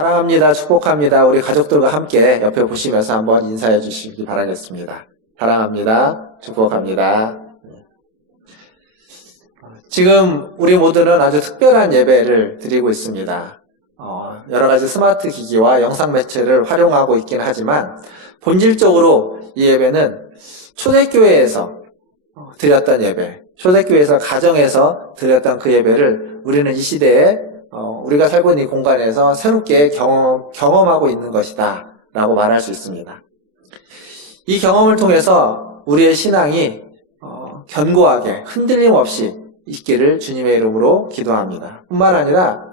사랑합니다. 축복합니다. 우리 가족들과 함께 옆에 보시면서 한번 인사해 주시기 바라겠습니다. 사랑합니다. 축복합니다. 지금 우리 모두는 아주 특별한 예배를 드리고 있습니다. 여러 가지 스마트 기기와 영상 매체를 활용하고 있긴 하지만 본질적으로 이 예배는 초대교회에서 드렸던 예배, 초대교회에서 가정에서 드렸던 그 예배를 우리는 이 시대에 우리가 살고 있는 이 공간에서 새롭게 경험하고 있는 것이다 라고 말할 수 있습니다. 이 경험을 통해서 우리의 신앙이 견고하게 흔들림 없이 있기를 주님의 이름으로 기도합니다. 뿐만 아니라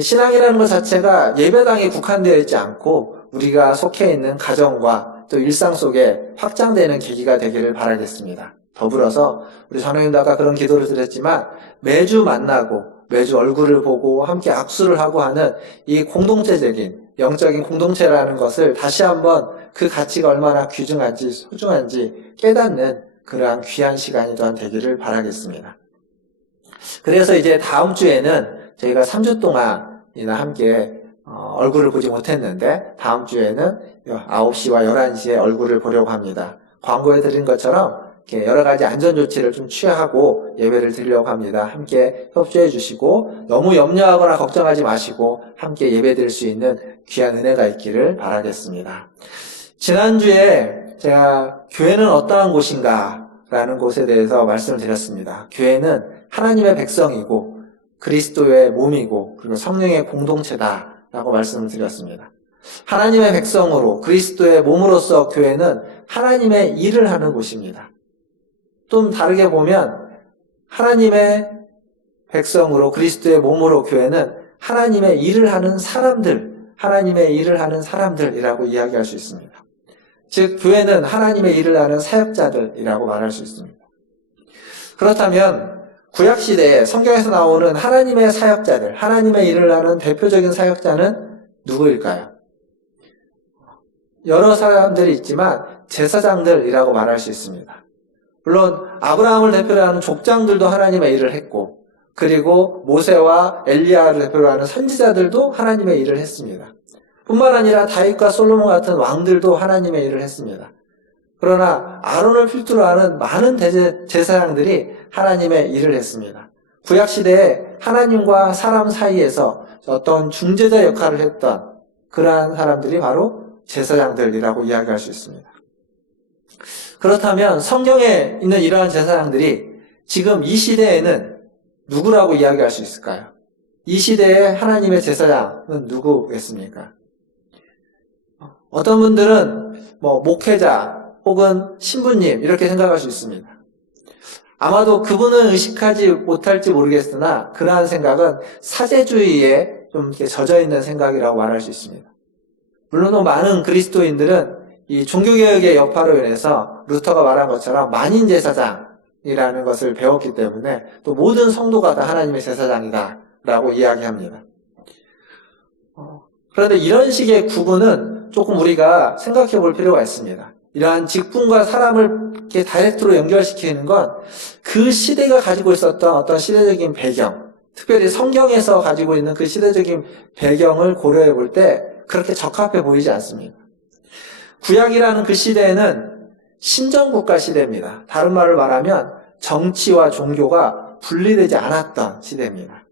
신앙이라는 것 자체가 예배당에 국한되어 있지 않고 우리가 속해 있는 가정과 또 일상 속에 확장되는 계기가 되기를 바라겠습니다. 더불어서 우리 전회님도 아까 그런 기도를 드렸지만 매주 만나고 매주 얼굴을 보고 함께 악수를 하고 하는 이 공동체적인 영적인 공동체라는 것을 다시 한번 그 가치가 얼마나 귀중한지 소중한지 깨닫는 그러한 귀한 시간이 또한 되기를 바라겠습니다. 그래서 이제 다음 주에는 저희가 3주 동안이나 함께 얼굴을 보지 못했는데 다음 주에는 9시와 11시에 얼굴을 보려고 합니다. 광고해 드린 것처럼 이렇게 여러 가지 안전조치를 좀 취하고 예배를 드리려고 합니다. 함께 협조해 주시고 너무 염려하거나 걱정하지 마시고 함께 예배 드릴 수 있는 귀한 은혜가 있기를 바라겠습니다. 지난주에 제가 교회는 어떠한 곳인가 라는 곳에 대해서 말씀을 드렸습니다. 교회는 하나님의 백성이고 그리스도의 몸이고 그리고 성령의 공동체다 라고 말씀을 드렸습니다. 하나님의 백성으로 그리스도의 몸으로서 교회는 하나님의 일을 하는 곳입니다. 좀 다르게 보면 하나님의 백성으로 그리스도의 몸으로 교회는 하나님의 일을 하는 사람들, 하나님의 일을 하는 사람들이라고 이야기할 수 있습니다. 즉 교회는 하나님의 일을 하는 사역자들이라고 말할 수 있습니다. 그렇다면 구약시대에 성경에서 나오는 하나님의 사역자들, 하나님의 일을 하는 대표적인 사역자는 누구일까요? 여러 사람들이 있지만 제사장들이라고 말할 수 있습니다. 물론 아브라함을 대표로 하는 족장들도 하나님의 일을 했고 그리고 모세와 엘리야를 대표로 하는 선지자들도 하나님의 일을 했습니다. 뿐만 아니라 다윗과 솔로몬 같은 왕들도 하나님의 일을 했습니다. 그러나 아론을 필두로 하는 많은 제사장들이 하나님의 일을 했습니다. 구약시대에 하나님과 사람 사이에서 어떤 중재자 역할을 했던 그러한 사람들이 바로 제사장들이라고 이야기할 수 있습니다. 그렇다면 성경에 있는 이러한 제사장들이 지금 이 시대에는 누구라고 이야기할 수 있을까요? 이 시대의 하나님의 제사장은 누구겠습니까? 어떤 분들은 목회자 혹은 신부님 이렇게 생각할 수 있습니다. 아마도 그분은 의식하지 못할지 모르겠으나 그러한 생각은 사제주의에 좀 이렇게 젖어 있는 생각이라고 말할 수 있습니다. 물론 많은 그리스도인들은 이 종교개혁의 여파로 인해서 루터가 말한 것처럼 만인 제사장이라는 것을 배웠기 때문에 또 모든 성도가 다 하나님의 제사장이다 라고 이야기합니다. 그런데 이런 식의 구분은 조금 우리가 생각해 볼 필요가 있습니다. 이러한 직분과 사람을 이렇게 다이렉트로 연결시키는 건 그 시대가 가지고 있었던 어떤 시대적인 배경, 특별히 성경에서 가지고 있는 그 시대적인 배경을 고려해 볼 때 그렇게 적합해 보이지 않습니다. 구약이라는 그 시대에는 신정국가 시대입니다. 다른 말을 말하면 정치와 종교가 분리되지 않았던 시대입니다.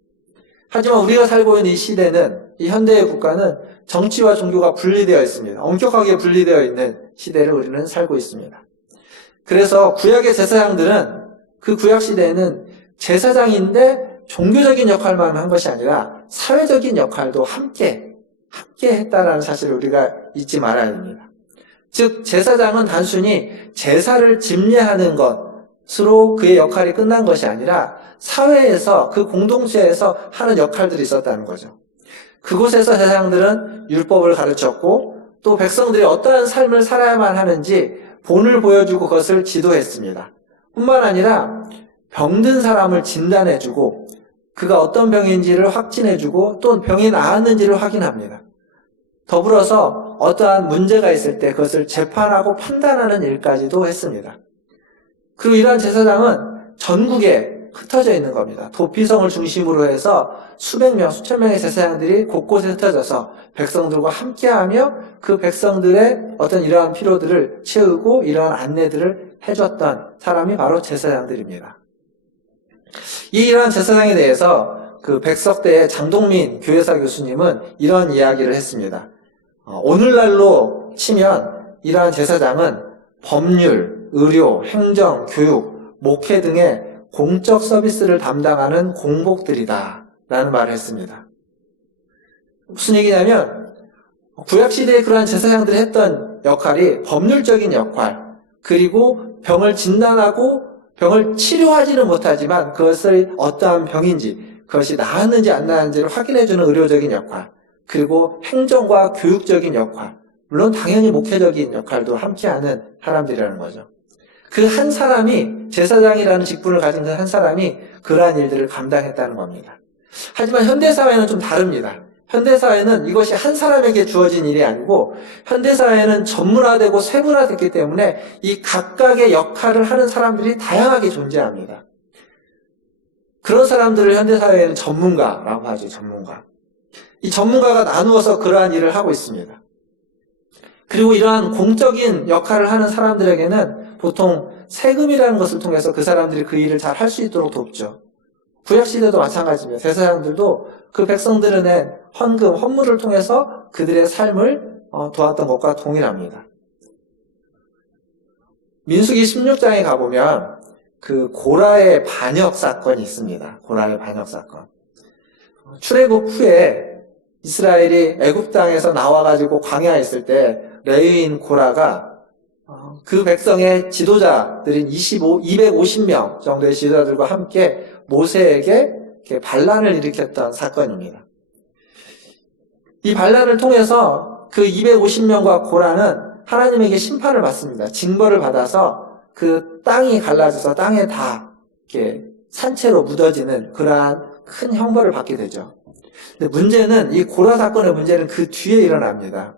하지만 우리가 살고 있는 이 시대는, 이 현대의 국가는 정치와 종교가 분리되어 있습니다. 엄격하게 분리되어 있는 시대를 우리는 살고 있습니다. 그래서 구약의 제사장들은 그 구약 시대에는 제사장인데 종교적인 역할만 한 것이 아니라 사회적인 역할도 함께 했다라는 사실을 우리가 잊지 말아야 됩니다. 즉 제사장은 단순히 제사를 집례하는 것으로 그의 역할이 끝난 것이 아니라 사회에서 그 공동체에서 하는 역할들이 있었다는 거죠. 그곳에서 제사장들은 율법을 가르쳤고 또 백성들이 어떠한 삶을 살아야만 하는지 본을 보여주고 그것을 지도했습니다. 뿐만 아니라 병든 사람을 진단해주고 그가 어떤 병인지를 확진해주고 또 병이 나았는지를 확인합니다. 더불어서 어떠한 문제가 있을 때 그것을 재판하고 판단하는 일까지도 했습니다. 그리고 이러한 제사장은 전국에 흩어져 있는 겁니다. 도피성을 중심으로 해서 수백 명, 수천 명의 제사장들이 곳곳에 흩어져서 백성들과 함께하며 그 백성들의 어떤 이러한 피로들을 채우고 이러한 안내들을 해줬던 사람이 바로 제사장들입니다. 이러한 제사장에 대해서 그 백석대의 장동민 교회사 교수님은 이런 이야기를 했습니다. 오늘날로 치면 이러한 제사장은 법률, 의료, 행정, 교육, 목회 등의 공적 서비스를 담당하는 공복들이다 라는 말을 했습니다. 무슨 얘기냐면 구약시대에 그러한 제사장들이 했던 역할이 법률적인 역할, 그리고 병을 진단하고 병을 치료하지는 못하지만 그것을 어떠한 병인지, 그것이 나았는지 안 나았는지를 확인해주는 의료적인 역할, 그리고 행정과 교육적인 역할, 물론 당연히 목회적인 역할도 함께하는 사람들이라는 거죠. 그 한 사람이, 제사장이라는 직분을 가진 그 한 사람이 그러한 일들을 감당했다는 겁니다. 하지만 현대사회는 좀 다릅니다. 현대사회는 이것이 한 사람에게 주어진 일이 아니고 현대사회는 전문화되고 세분화됐기 때문에 이 각각의 역할을 하는 사람들이 다양하게 존재합니다. 그런 사람들을 현대사회에는 전문가라고 하죠. 전문가. 이 전문가가 나누어서 그러한 일을 하고 있습니다. 그리고 이러한 공적인 역할을 하는 사람들에게는 보통 세금이라는 것을 통해서 그 사람들이 그 일을 잘 할 수 있도록 돕죠. 구약시대도 마찬가지입니다. 제사장들도 그 백성들을 낸 헌금, 헌물을 통해서 그들의 삶을 도왔던 것과 동일합니다. 민수기 16장에 가보면 그 고라의 반역 사건이 있습니다. 고라의 반역 사건. 출애굽 후에 이스라엘이 애굽 땅에서 나와가지고 광야에 있을 때 레위인 고라가 그 백성의 지도자들인 250명 정도의 지도자들과 함께 모세에게 반란을 일으켰던 사건입니다. 이 반란을 통해서 그 250명과 고라는 하나님에게 심판을 받습니다. 징벌을 받아서 그 땅이 갈라져서 땅에 다 이렇게 산채로 묻어지는 그러한 큰 형벌을 받게 되죠. 근데 문제는 이 고라 사건의 문제는 그 뒤에 일어납니다.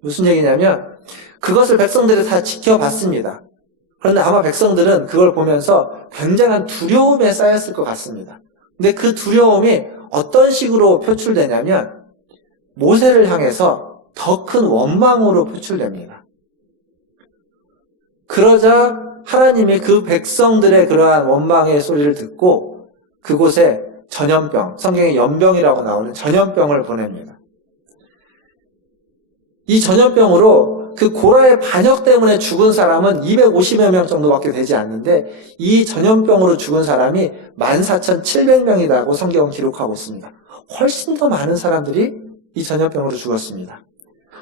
무슨 얘기냐면 그것을 백성들이 다 지켜봤습니다. 그런데 아마 백성들은 그걸 보면서 굉장한 두려움에 쌓였을 것 같습니다. 근데 그 두려움이 어떤 식으로 표출되냐면 모세를 향해서 더 큰 원망으로 표출됩니다. 그러자 하나님이 그 백성들의 그러한 원망의 소리를 듣고 그곳에 전염병, 성경에 연병이라고 나오는 전염병을 보냅니다. 이 전염병으로 그 고라의 반역 때문에 죽은 사람은 250여 명 정도밖에 되지 않는데 이 전염병으로 죽은 사람이 14,700명이라고 성경은 기록하고 있습니다. 훨씬 더 많은 사람들이 이 전염병으로 죽었습니다.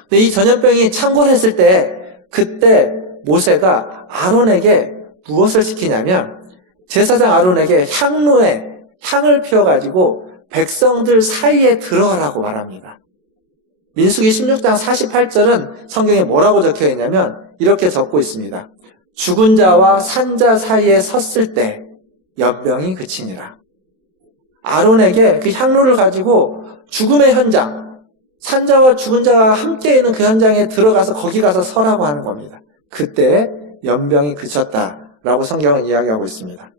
근데 이 전염병이 창궐했을 때 그때 모세가 아론에게 무엇을 시키냐면 제사장 아론에게 향로에 향을 피워가지고 백성들 사이에 들어가라고 말합니다. 민수기 16장 48절은 성경에 뭐라고 적혀 있냐면 이렇게 적고 있습니다. 죽은 자와 산 자 사이에 섰을 때 연병이 그치니라. 아론에게 그 향로를 가지고 죽음의 현장, 산자와 죽은 자가 함께 있는 그 현장에 들어가서 거기 가서 서라고 하는 겁니다. 그때 연병이 그쳤다라고 성경은 이야기하고 있습니다.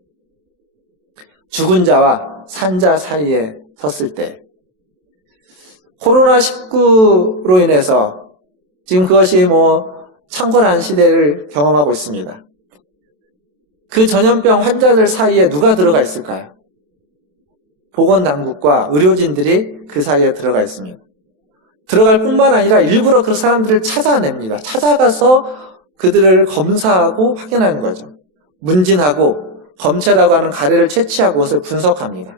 죽은 자와 산 자 사이에 섰을 때 코로나19로 인해서 지금 그것이 창궐한 시대를 경험하고 있습니다. 그 전염병 환자들 사이에 누가 들어가 있을까요? 보건당국과 의료진들이 그 사이에 들어가 있습니다. 들어갈 뿐만 아니라 일부러 그 사람들을 찾아냅니다. 찾아가서 그들을 검사하고 확인하는 거죠. 문진하고 검체라고 하는 가래를 채취하고 그것을 분석합니다.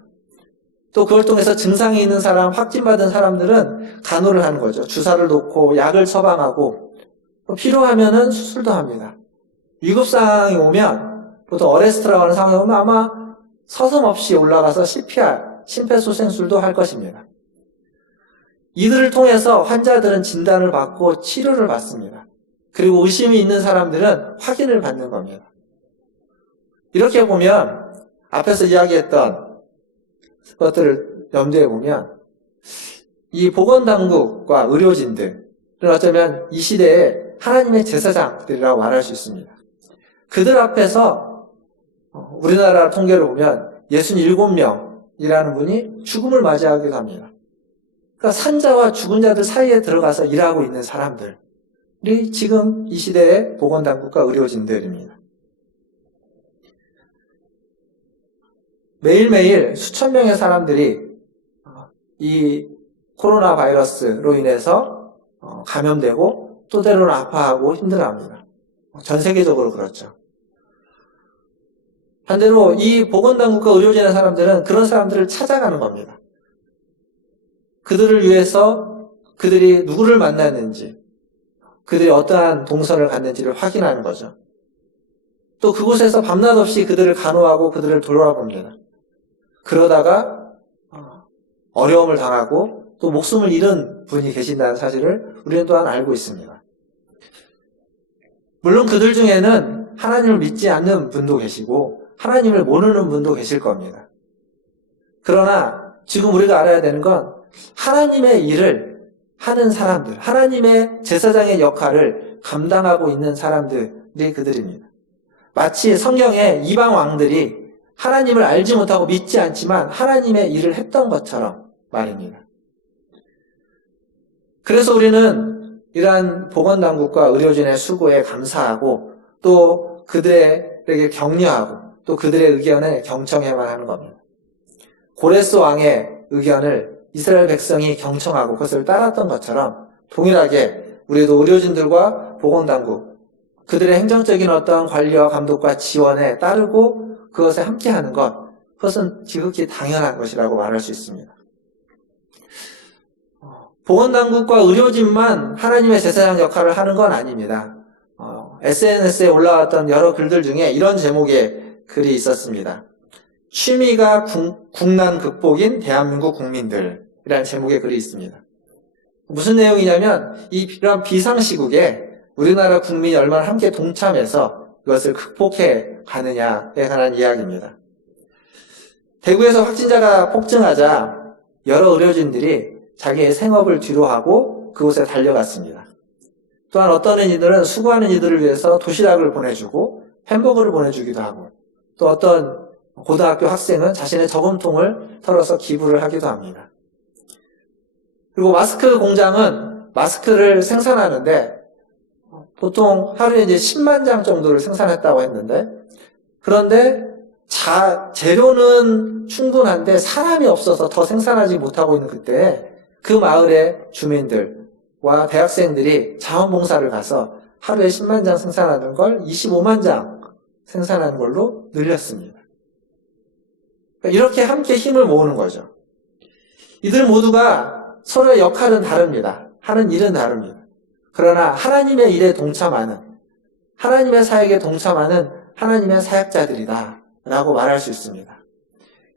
또 그걸 통해서 증상이 있는 사람, 확진받은 사람들은 간호를 하는 거죠. 주사를 놓고 약을 처방하고 필요하면은 수술도 합니다. 위급 상황이 오면 보통 어레스트라고 하는 상황이 오면 아마 서슴없이 올라가서 CPR, 심폐소생술도 할 것입니다. 이들을 통해서 환자들은 진단을 받고 치료를 받습니다. 그리고 의심이 있는 사람들은 확인을 받는 겁니다. 이렇게 보면 앞에서 이야기했던 것들을 염두에 보면 이 보건당국과 의료진들은 어쩌면 이 시대에 하나님의 제사장들이라고 말할 수 있습니다. 그들 앞에서 우리나라 통계를 보면 67명이라는 분이 죽음을 맞이하기도 합니다. 그러니까 산자와 죽은 자들 사이에 들어가서 일하고 있는 사람들이 지금 이 시대의 보건당국과 의료진들입니다. 매일매일 수천 명의 사람들이 이 코로나 바이러스로 인해서 감염되고 또 때로는 아파하고 힘들어합니다. 전 세계적으로 그렇죠. 반대로 이 보건당국과 의료진의 사람들은 그런 사람들을 찾아가는 겁니다. 그들을 위해서 그들이 누구를 만났는지, 그들이 어떠한 동선을 갔는지를 확인하는 거죠. 또 그곳에서 밤낮 없이 그들을 간호하고 그들을 돌아봅니다. 그러다가 어려움을 당하고 또 목숨을 잃은 분이 계신다는 사실을 우리는 또한 알고 있습니다. 물론 그들 중에는 하나님을 믿지 않는 분도 계시고 하나님을 모르는 분도 계실 겁니다. 그러나 지금 우리가 알아야 되는 건 하나님의 일을 하는 사람들, 하나님의 제사장의 역할을 감당하고 있는 사람들이 그들입니다. 마치 성경의 이방 왕들이 하나님을 알지 못하고 믿지 않지만 하나님의 일을 했던 것처럼 말입니다. 그래서 우리는 이러한 보건당국과 의료진의 수고에 감사하고 또 그들에게 격려하고 또 그들의 의견에 경청해야만 하는 겁니다. 고레스 왕의 의견을 이스라엘 백성이 경청하고 그것을 따랐던 것처럼 동일하게 우리도 의료진들과 보건당국, 그들의 행정적인 어떤 관리와 감독과 지원에 따르고 그것에 함께하는 것, 그것은 지극히 당연한 것이라고 말할 수 있습니다. 보건당국과 의료진만 하나님의 제사장 역할을 하는 건 아닙니다. SNS에 올라왔던 여러 글들 중에 이런 제목의 글이 있었습니다. 취미가 국난 극복인 대한민국 국민들이라는 제목의 글이 있습니다. 무슨 내용이냐면 이런 비상시국에 우리나라 국민이 얼마나 함께 동참해서 이것을 극복해 가느냐에 관한 이야기입니다. 대구에서 확진자가 폭증하자 여러 의료진들이 자기의 생업을 뒤로하고 그곳에 달려갔습니다. 또한 어떤 이들은 수고하는 이들을 위해서 도시락을 보내주고 햄버거를 보내주기도 하고 또 어떤 고등학교 학생은 자신의 저금통을 털어서 기부를 하기도 합니다. 그리고 마스크 공장은 마스크를 생산하는데 보통 하루에 이제 10만 장 정도를 생산했다고 했는데 그런데 재료는 충분한데 사람이 없어서 더 생산하지 못하고 있는 그때 그 마을의 주민들과 대학생들이 자원봉사를 가서 하루에 10만 장 생산하는 걸 25만 장 생산하는 걸로 늘렸습니다. 이렇게 함께 힘을 모으는 거죠. 이들 모두가 서로의 역할은 다릅니다. 하는 일은 다릅니다. 그러나 하나님의 일에 동참하는, 하나님의 사역에 동참하는 하나님의 사역자들이다 라고 말할 수 있습니다.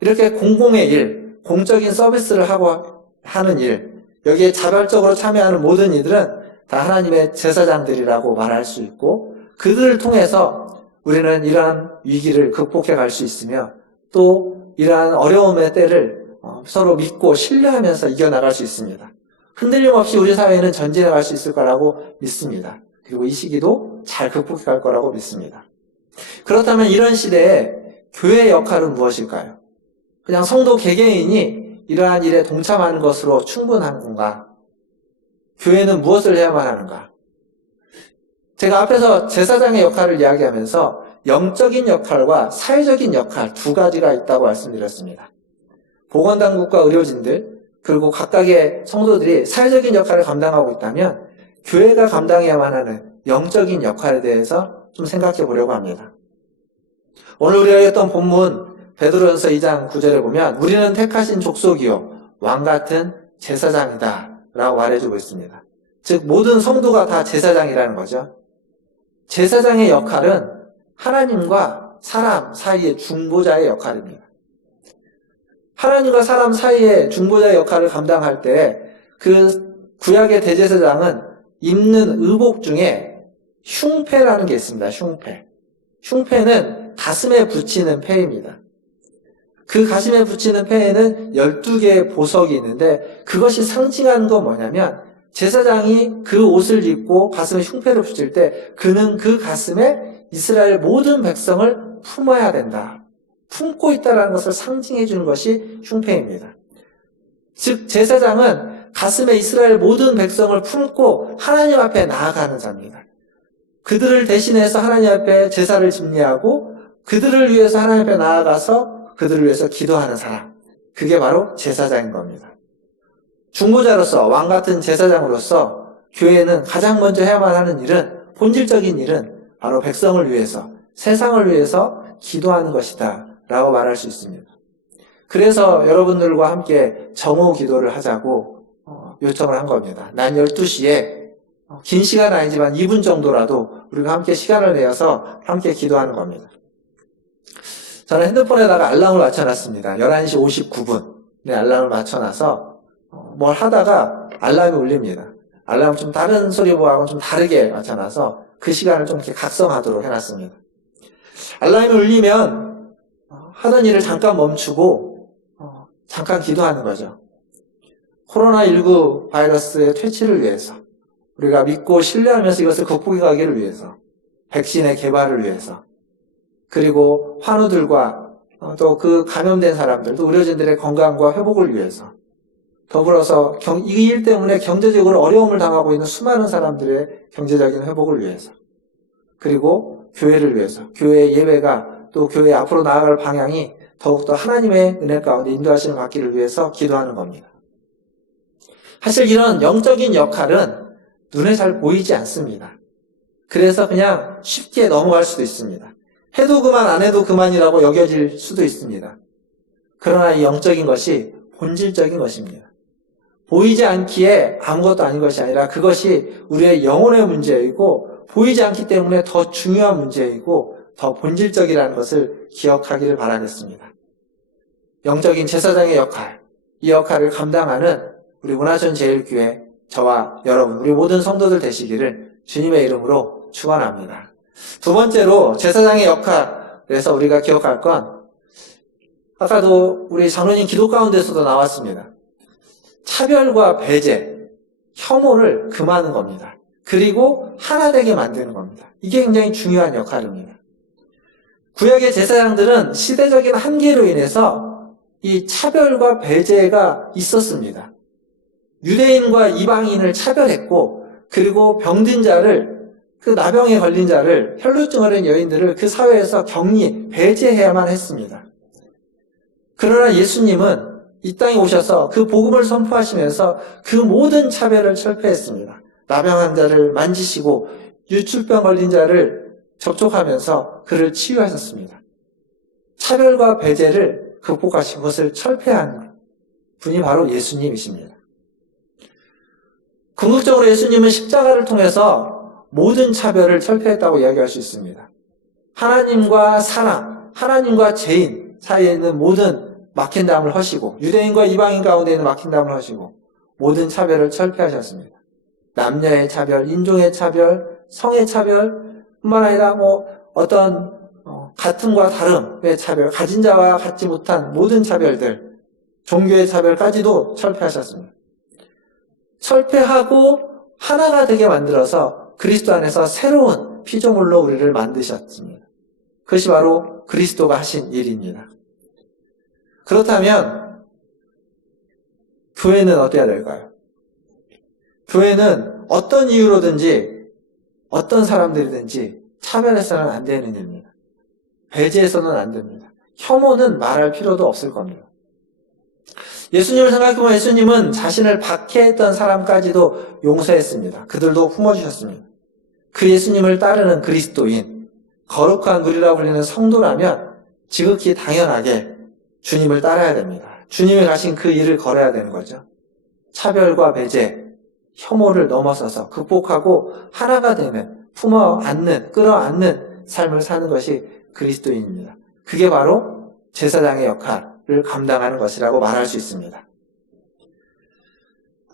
이렇게 공공의 일, 공적인 서비스를 하고 하는 일, 여기에 자발적으로 참여하는 모든 이들은 다 하나님의 제사장들이라고 말할 수 있고 그들을 통해서 우리는 이러한 위기를 극복해 갈 수 있으며 또 이러한 어려움의 때를 서로 믿고 신뢰하면서 이겨나갈 수 있습니다. 흔들림 없이 우리 사회는 전진해 갈 수 있을 거라고 믿습니다. 그리고 이 시기도 잘 극복해 갈 거라고 믿습니다. 그렇다면 이런 시대에 교회의 역할은 무엇일까요? 그냥 성도 개개인이 이러한 일에 동참하는 것으로 충분한 건가? 교회는 무엇을 해야만 하는가? 제가 앞에서 제사장의 역할을 이야기하면서 영적인 역할과 사회적인 역할 두 가지가 있다고 말씀드렸습니다. 보건당국과 의료진들 그리고 각각의 성도들이 사회적인 역할을 감당하고 있다면 교회가 감당해야만 하는 영적인 역할에 대해서 좀 생각해 보려고 합니다. 오늘 우리가 했던 본문 베드로전서 2장 9절에 보면 우리는 택하신 족속이요 왕같은 제사장이다 라고 말해주고 있습니다. 즉 모든 성도가 다 제사장이라는 거죠. 제사장의 역할은 하나님과 사람 사이의 중보자의 역할입니다. 하나님과 사람 사이의 중보자의 역할을 감당할 때 그 구약의 대제사장은 입는 의복 중에 흉패라는 게 있습니다. 흉패. 흉패는 가슴에 붙이는 패입니다. 그 가슴에 붙이는 패에는 12개의 보석이 있는데 그것이 상징하는 건 뭐냐면 제사장이 그 옷을 입고 가슴에 흉패를 붙일 때 그는 그 가슴에 이스라엘 모든 백성을 품어야 된다. 품고 있다는 것을 상징해 주는 것이 흉패입니다. 즉 제사장은 가슴에 이스라엘 모든 백성을 품고 하나님 앞에 나아가는 자입니다. 그들을 대신해서 하나님 앞에 제사를 집례하고 그들을 위해서 하나님 앞에 나아가서 그들을 위해서 기도하는 사람, 그게 바로 제사장인 겁니다. 중보자로서, 왕 같은 제사장으로서 교회는 가장 먼저 해야만 하는 일은, 본질적인 일은 바로 백성을 위해서, 세상을 위해서 기도하는 것이다 라고 말할 수 있습니다. 그래서 여러분들과 함께 정오 기도를 하자고 요청을 한 겁니다. 난 12시에 긴 시간 아니지만 2분 정도라도 우리가 함께 시간을 내어서 함께 기도하는 겁니다. 저는 핸드폰에다가 알람을 맞춰놨습니다. 11시 59분에 알람을 맞춰놔서 뭘 하다가 알람이 울립니다. 알람 좀 다른 소리하고 좀 다르게 맞춰놔서 그 시간을 좀 이렇게 각성하도록 해놨습니다. 알람이 울리면 하던 일을 잠깐 멈추고 잠깐 기도하는 거죠. 코로나19 바이러스의 퇴치를 위해서, 우리가 믿고 신뢰하면서 이것을 극복해 가기를 위해서, 백신의 개발을 위해서, 그리고 환우들과 또 그 감염된 사람들, 또 의료진들의 건강과 회복을 위해서, 더불어서 이 일 때문에 경제적으로 어려움을 당하고 있는 수많은 사람들의 경제적인 회복을 위해서, 그리고 교회를 위해서, 교회의 예배가 또 교회 앞으로 나아갈 방향이 더욱더 하나님의 은혜 가운데 인도하시는 받기를 위해서 기도하는 겁니다. 사실 이런 영적인 역할은 눈에 잘 보이지 않습니다. 그래서 그냥 쉽게 넘어갈 수도 있습니다. 해도 그만 안 해도 그만이라고 여겨질 수도 있습니다. 그러나 이 영적인 것이 본질적인 것입니다. 보이지 않기에 아무것도 아닌 것이 아니라 그것이 우리의 영혼의 문제이고 보이지 않기 때문에 더 중요한 문제이고 더 본질적이라는 것을 기억하기를 바라겠습니다. 영적인 제사장의 역할, 이 역할을 감당하는 우리 문화촌 제일교회 저와 여러분, 우리 모든 성도들 되시기를 주님의 이름으로 축원합니다. 두 번째로 제사장의 역할에서 우리가 기억할 건 아까도 우리 장로님 기도 가운데서도 나왔습니다. 차별과 배제, 혐오를 금하는 겁니다. 그리고 하나 되게 만드는 겁니다. 이게 굉장히 중요한 역할입니다. 구약의 제사장들은 시대적인 한계로 인해서 이 차별과 배제가 있었습니다. 유대인과 이방인을 차별했고, 그리고 병든 자를, 그 나병에 걸린 자를, 혈루증 걸린 여인들을 그 사회에서 배제해야만 했습니다. 그러나 예수님은 이 땅에 오셔서 그 복음을 선포하시면서 그 모든 차별을 철폐했습니다. 나병한 자를 만지시고 유출병 걸린 자를 접촉하면서 그를 치유하셨습니다. 차별과 배제를 극복하신 것을 철폐한 분이 바로 예수님이십니다. 궁극적으로 예수님은 십자가를 통해서 모든 차별을 철폐했다고 이야기할 수 있습니다. 하나님과 사람, 하나님과 죄인 사이에 있는 모든 막힌담을 허시고, 유대인과 이방인 가운데 있는 막힌담을 허시고, 모든 차별을 철폐하셨습니다. 남녀의 차별, 인종의 차별, 성의 차별 뿐만 아니라 어떤 같음과 다름의 차별, 가진 자와 갖지 못한 모든 차별들, 종교의 차별까지도 철폐하셨습니다. 철폐하고 하나가 되게 만들어서 그리스도 안에서 새로운 피조물로 우리를 만드셨습니다. 그것이 바로 그리스도가 하신 일입니다. 그렇다면 교회는 어때야 될까요? 교회는 어떤 이유로든지 어떤 사람들이든지 차별해서는 안 되는 일입니다. 배제해서는 안 됩니다. 혐오는 말할 필요도 없을 겁니다. 예수님을 생각해보면 예수님은 자신을 박해했던 사람까지도 용서했습니다. 그들도 품어주셨습니다. 그 예수님을 따르는 그리스도인, 거룩한 누리라 불리는 성도라면 지극히 당연하게 주님을 따라야 됩니다. 주님이 가신 그 일을 걸어야 되는 거죠. 차별과 배제, 혐오를 넘어서서 극복하고 하나가 되는, 품어 안는, 끌어안는 삶을 사는 것이 그리스도인입니다. 그게 바로 제사장의 역할을 감당하는 것이라고 말할 수 있습니다.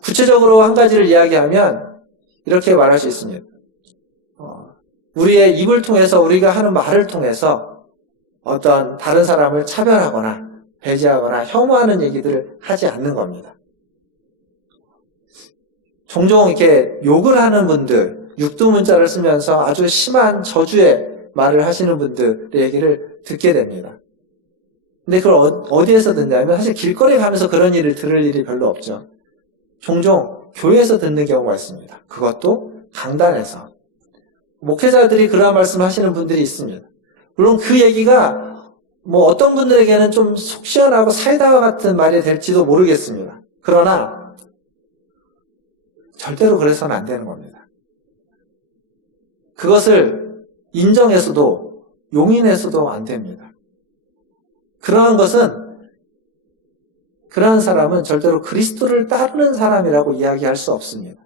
구체적으로 한 가지를 이야기하면 이렇게 말할 수 있습니다. 우리의 입을 통해서, 우리가 하는 말을 통해서 어떤 다른 사람을 차별하거나 배제하거나 혐오하는 얘기들을 하지 않는 겁니다. 종종 이렇게 욕을 하는 분들, 육두문자를 쓰면서 아주 심한 저주의 말을 하시는 분들의 얘기를 듣게 됩니다. 근데 그걸 어디에서 듣냐면 사실 길거리에 가면서 그런 일을 들을 일이 별로 없죠. 종종 교회에서 듣는 경우가 있습니다. 그것도 강단에서. 목회자들이 그러한 말씀을 하시는 분들이 있습니다. 물론 그 얘기가 뭐 어떤 분들에게는 좀 속 시원하고 사이다와 같은 말이 될지도 모르겠습니다. 그러나 절대로 그래서는 안 되는 겁니다. 그것을 인정해서도 용인해서도 안 됩니다. 그러한 사람은 절대로 그리스도를 따르는 사람이라고 이야기할 수 없습니다.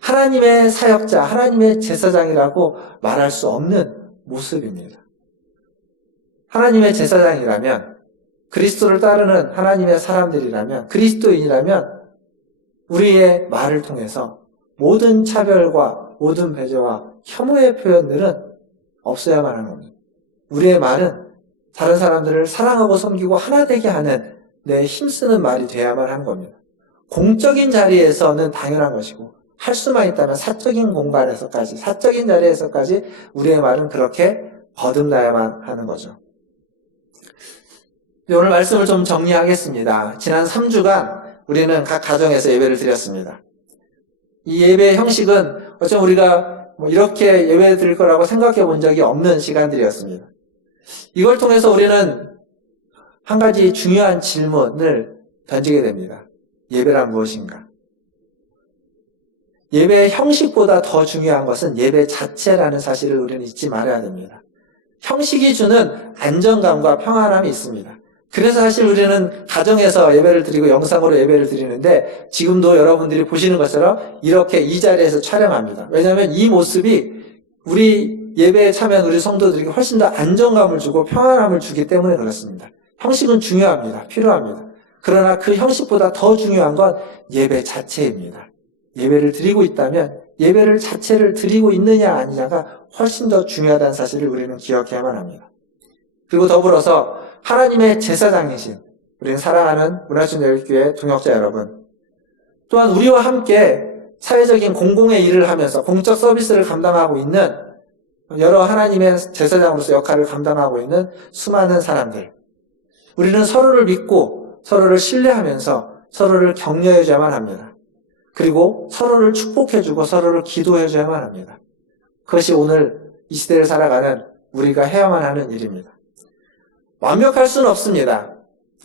하나님의 사역자, 하나님의 제사장이라고 말할 수 없는 모습입니다. 하나님의 제사장이라면, 그리스도를 따르는 하나님의 사람들이라면, 그리스도인이라면 우리의 말을 통해서 모든 차별과 모든 배제와 혐오의 표현들은 없어야만 하는 겁니다. 우리의 말은 다른 사람들을 사랑하고 섬기고 하나 되게 하는 내 힘쓰는 말이 돼야만 하는 겁니다. 공적인 자리에서는 당연한 것이고 할 수만 있다면 사적인 공간에서까지, 사적인 자리에서까지 우리의 말은 그렇게 거듭나야만 하는 거죠. 오늘 말씀을 좀 정리하겠습니다. 지난 3주간 우리는 각 가정에서 예배를 드렸습니다. 이 예배의 형식은 어쩜 우리가 이렇게 예배 드릴 거라고 생각해 본 적이 없는 시간들이었습니다. 이걸 통해서 우리는 한 가지 중요한 질문을 던지게 됩니다. 예배란 무엇인가? 예배의 형식보다 더 중요한 것은 예배 자체라는 사실을 우리는 잊지 말아야 됩니다. 형식이 주는 안정감과 평안함이 있습니다. 그래서 사실 우리는 가정에서 예배를 드리고 영상으로 예배를 드리는데 지금도 여러분들이 보시는 것처럼 이렇게 이 자리에서 촬영합니다. 왜냐하면 이 모습이 우리 예배에 참여한 우리 성도들에게 훨씬 더 안정감을 주고 평안함을 주기 때문에 그렇습니다. 형식은 중요합니다. 필요합니다. 그러나 그 형식보다 더 중요한 건 예배 자체입니다. 예배를 드리고 있다면 예배를 자체를 드리고 있느냐 아니냐가 훨씬 더 중요하다는 사실을 우리는 기억해야만 합니다. 그리고 더불어서 하나님의 제사장이신 우리는 사랑하는 문화신여교회 동역자 여러분, 또한 우리와 함께 사회적인 공공의 일을 하면서 공적 서비스를 감당하고 있는 여러 하나님의 제사장으로서 역할을 감당하고 있는 수많은 사람들, 우리는 서로를 믿고 서로를 신뢰하면서 서로를 격려해줘야만 합니다. 그리고 서로를 축복해주고 서로를 기도해줘야만 합니다. 그것이 오늘 이 시대를 살아가는 우리가 해야만 하는 일입니다. 완벽할 수는 없습니다.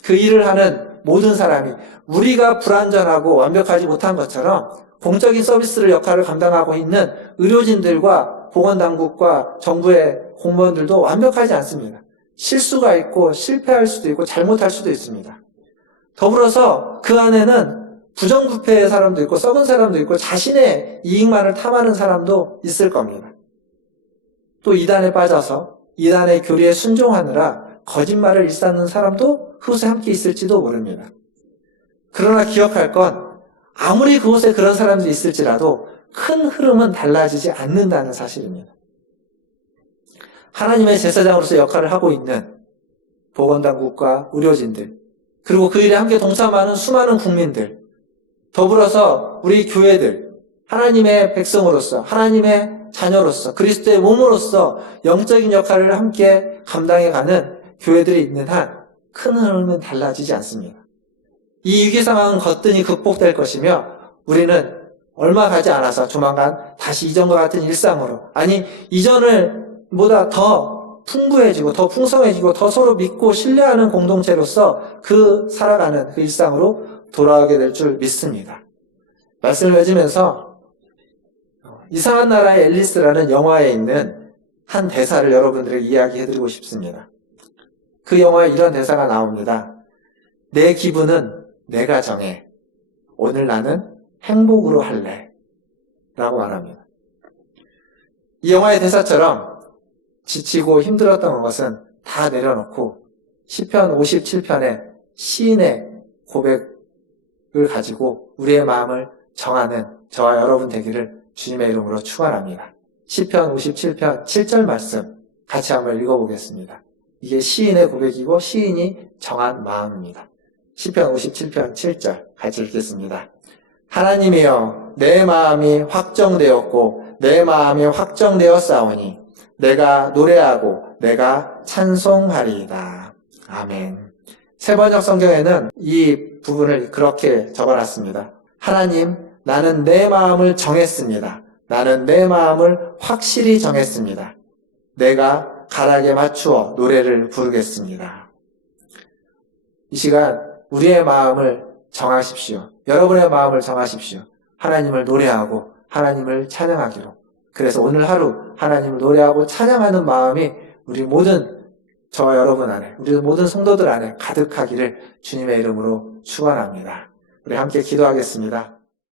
그 일을 하는 모든 사람이 우리가 불완전하고 완벽하지 못한 것처럼 공적인 서비스를 역할을 감당하고 있는 의료진들과 보건당국과 정부의 공무원들도 완벽하지 않습니다. 실수가 있고 실패할 수도 있고 잘못할 수도 있습니다. 더불어서 그 안에는 부정부패의 사람도 있고 썩은 사람도 있고 자신의 이익만을 탐하는 사람도 있을 겁니다. 또 이단에 빠져서 이단의 교리에 순종하느라 거짓말을 일삼는 사람도 그곳에 함께 있을지도 모릅니다. 그러나 기억할 건 아무리 그곳에 그런 사람들이 있을지라도 큰 흐름은 달라지지 않는다는 사실입니다. 하나님의 제사장으로서 역할을 하고 있는 보건당국과 의료진들, 그리고 그 일에 함께 동참하는 수많은 국민들, 더불어서 우리 교회들, 하나님의 백성으로서, 하나님의 자녀로서, 그리스도의 몸으로서 영적인 역할을 함께 감당해가는 교회들이 있는 한 큰 흐름은 달라지지 않습니다. 이 위기 상황은 거뜬히 극복될 것이며 우리는 얼마 가지 않아서 조만간 다시 이전과 같은 일상으로, 아니 이전을 보다 더 풍부해지고 더 풍성해지고 더 서로 믿고 신뢰하는 공동체로서 살아가는 그 일상으로 돌아오게 될 줄 믿습니다. 말씀을 맺으면서 이상한 나라의 앨리스라는 영화에 있는 한 대사를 여러분들에게 이야기해드리고 싶습니다. 그 영화에 이런 대사가 나옵니다. 내 기분은 내가 정해. 오늘 나는 행복으로 할래. 라고 말합니다. 이 영화의 대사처럼 지치고 힘들었던 것은 다 내려놓고 시편 57편의 시인의 고백을 가지고 우리의 마음을 정하는 저와 여러분 되기를 주님의 이름으로 축원합니다. 시편 57편 7절 말씀 같이 한번 읽어보겠습니다. 이게 시인의 고백이고 시인이 정한 마음입니다. 시편 57편 7절 같이 읽겠습니다. 하나님이여 내 마음이 확정되었고 내 마음이 확정되었사오니 내가 노래하고 내가 찬송하리이다. 아멘. 세번역 성경에는 이 부분을 그렇게 적어놨습니다. 하나님, 나는 내 마음을 정했습니다. 나는 내 마음을 확실히 정했습니다. 내가 가락에 맞추어 노래를 부르겠습니다. 이 시간 우리의 마음을 정하십시오. 여러분의 마음을 정하십시오. 하나님을 노래하고 하나님을 찬양하기로. 그래서 오늘 하루 하나님을 노래하고 찬양하는 마음이 우리 모든 저와 여러분 안에, 우리 모든 성도들 안에 가득하기를 주님의 이름으로 축원합니다. 우리 함께 기도하겠습니다.